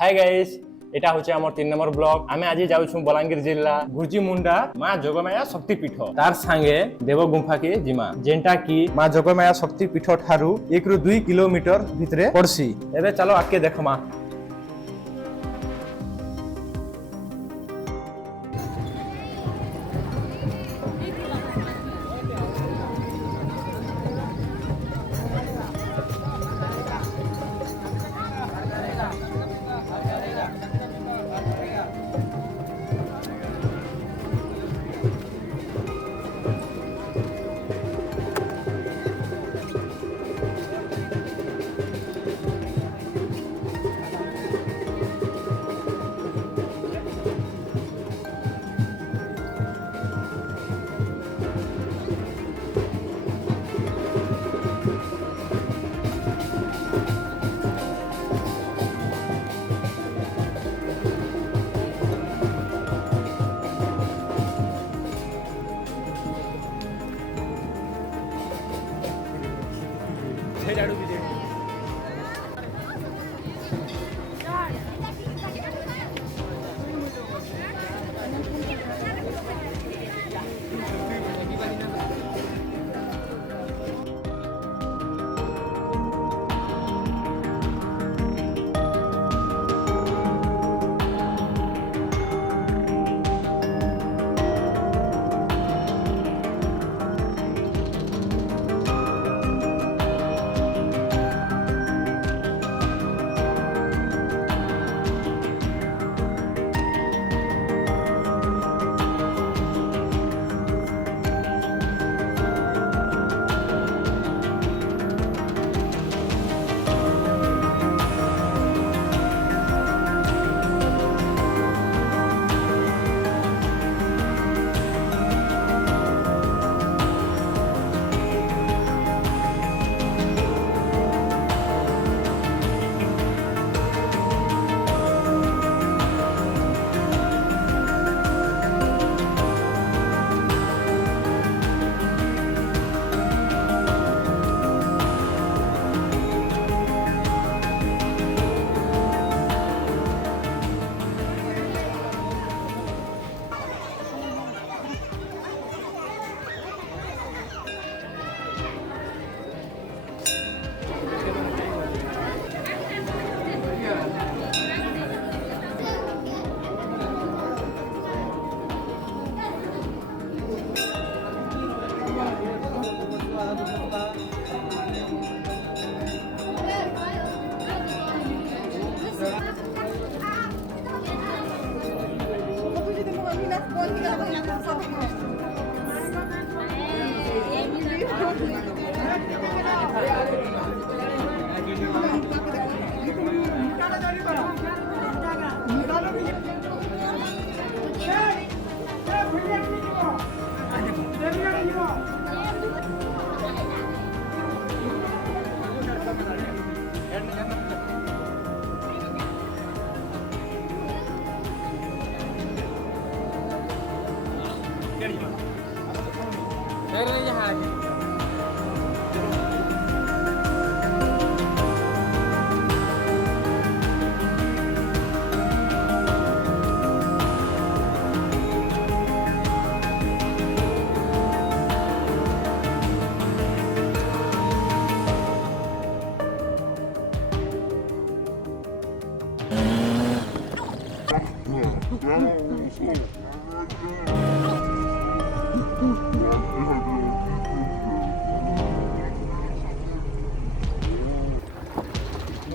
Hi guys, এটা হচ্ছে আমার 3 নম্বর ব্লগ। আমি আজি যাউছু বলাঙ্গীর জেলা গুরজি মুন্ডা মা যোগমায়া শক্তিপীঠ তার সাঙ্গে দেব গুম্ফাকে জিমা যেটা কি মা যোগমায়া শক্তিপীঠ ঠারু 1 ରୁ 2 কিলোমিটার ভিতরে পড়ছি। এবে চলো আজকে দেখমা।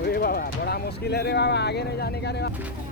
अरे बाबा बड़ा मुश्किल है रे बाबा, आगे नहीं जाने का रे बाबा।